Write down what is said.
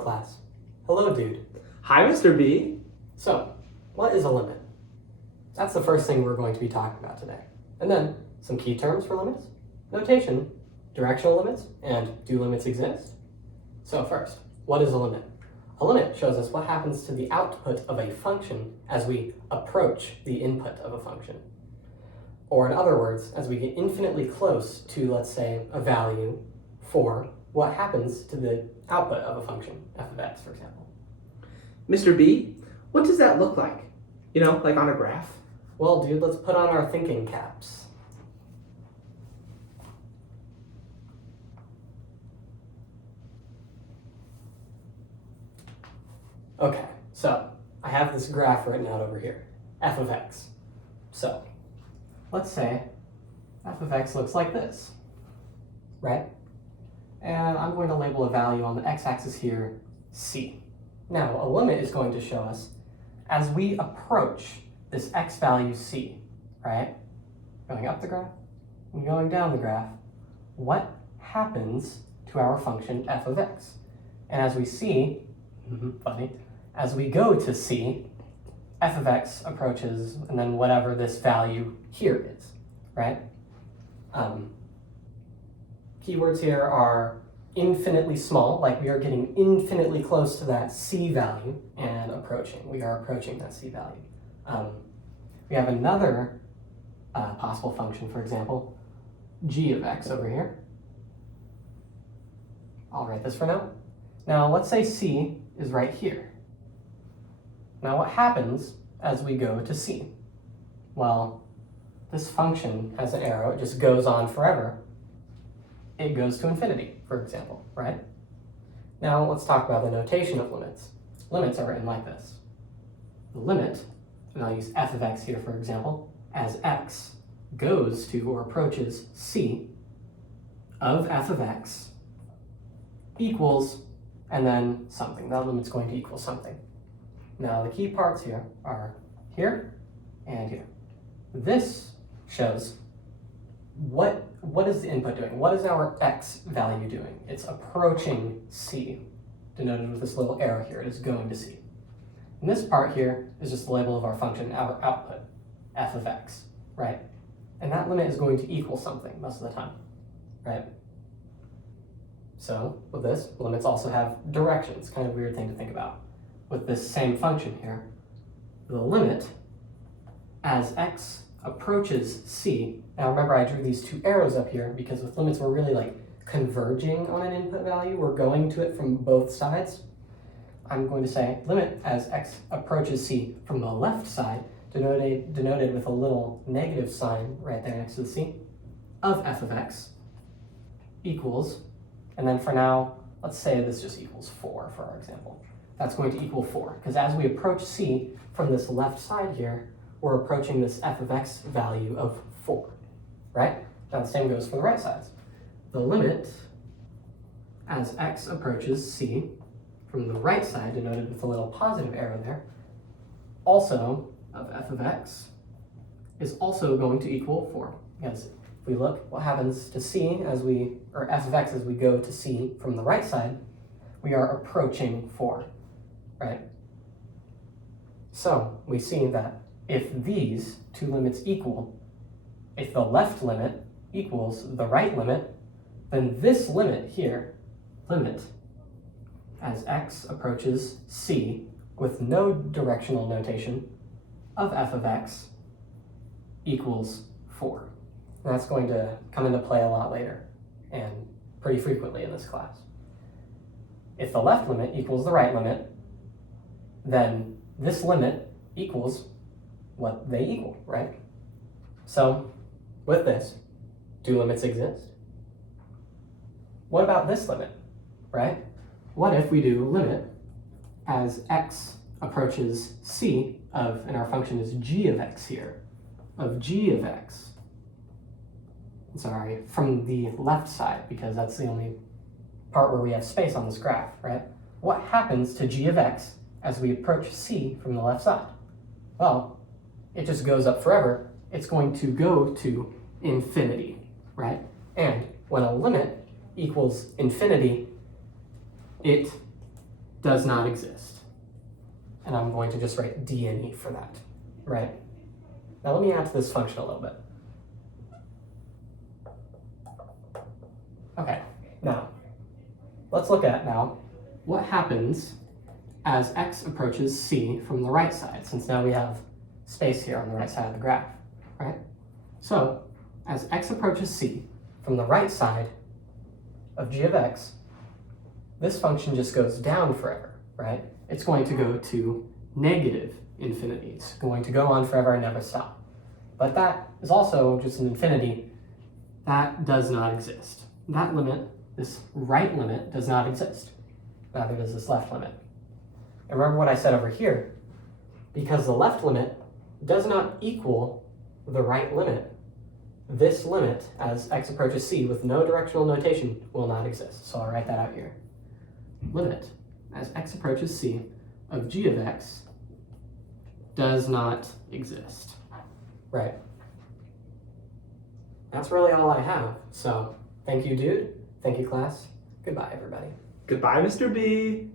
class. Hello, dude. Hi, Mr. B. So, what is a limit? That's the first thing we're going to be talking about today. And then, some key terms for limits, notation, directional limits, and do limits exist? So first, what is a limit? A limit shows us what happens to the output of a function as we approach the input of a function. Or in other words, as we get infinitely close to, let's say, a value for what happens to the output of a function, f of x, for example. Mr. B, what does that look like? You know, like on a graph? Well, dude, let's put on our thinking caps. Okay, so I have this graph written out over here, f of x. So, let's say f of x looks like this, right? And I'm going to label a value on the x-axis here, c. Now, a limit is going to show us as we approach this x value c, right? Going up the graph and going down the graph, what happens to our function f of x? And as we see, funny, as we go to c, f of x approaches, and then whatever this value here is, right? Keywords here are infinitely small, like we are getting infinitely close to that c value and approaching. We are approaching that c value. We have another possible function, for example, g of x over here. I'll write this for now. Now, let's say c is right here. Now, what happens as we go to c? Well, this function has an arrow. It just goes on forever. It goes to infinity, for example, right? Now, let's talk about the notation of limits. Limits are written like this. The limit, and I'll use f of x here, for example, as x goes to or approaches c of f of x equals, and then something. That limit's going to equal something. Now, the key parts here are here and here. This shows what is the input doing? What is our x value doing? It's approaching c, denoted with this little arrow here. It is going to c. And this part here is just the label of our function, our output, f of x, right? And that limit is going to equal something most of the time, right? So with this, limits also have directions, kind of a weird thing to think about. With this same function here, the limit as x approaches c. Now remember, I drew these two arrows up here because with limits we're really like converging on an input value. We're going to it from both sides. I'm going to say limit as x approaches c from the left side, denoted with a little negative sign right there next to the c, of f of x equals, and then for now, let's say this just equals 4 for our example. That's going to equal 4, because as we approach c from this left side here, we're approaching this f of x value of 4, right? Now the same goes for the right sides. The limit as x approaches c from the right side, denoted with a little positive arrow there, also of f of x, is also going to equal 4. Because if we look, what happens to c as we, or f of x as we go to c from the right side, we are approaching 4, right? So we see that if these two limits equal, if the left limit equals the right limit, then this limit here, limit as x approaches c with no directional notation of f of x equals 4. And that's going to come into play a lot later and pretty frequently in this class. If the left limit equals the right limit, then this limit equals what they equal, right? So with this, do limits exist? What about this limit, right? What if we do limit as x approaches c of, and our function is g of x here, of g of x, sorry, from the left side, because that's the only part where we have space on this graph, right? What happens to g of x as we approach c from the left side? Well, it just goes up forever. It's going to go to infinity, right? And when a limit equals infinity, it does not exist. And I'm going to just write D and E for that, right? Now let me add to this function a little bit. Okay, now, let's look at now what happens as x approaches c from the right side, since now we have space here on the right side of the graph, right? So, as x approaches c from the right side of g of x, this function just goes down forever, right? It's going to go to negative infinity. It's going to go on forever and never stop. But that is also just an infinity. That does not exist. That limit, this right limit, does not exist. Neither does this left limit. And remember what I said over here. Because the left limit does not equal the right limit, this limit, as x approaches c with no directional notation, will not exist. So I'll write that out here. Limit, as x approaches c, of g of x does not exist. Right. That's really all I have. So thank you, dude. Thank you, class. Goodbye, everybody. Goodbye, Mr. B.